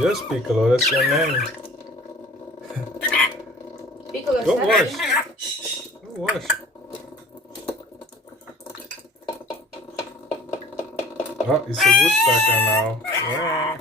Yes, Piccolo, that's your name. Piccolo, Go stop. wash. Go wash. Oh, it's a woodpecker now. Yeah.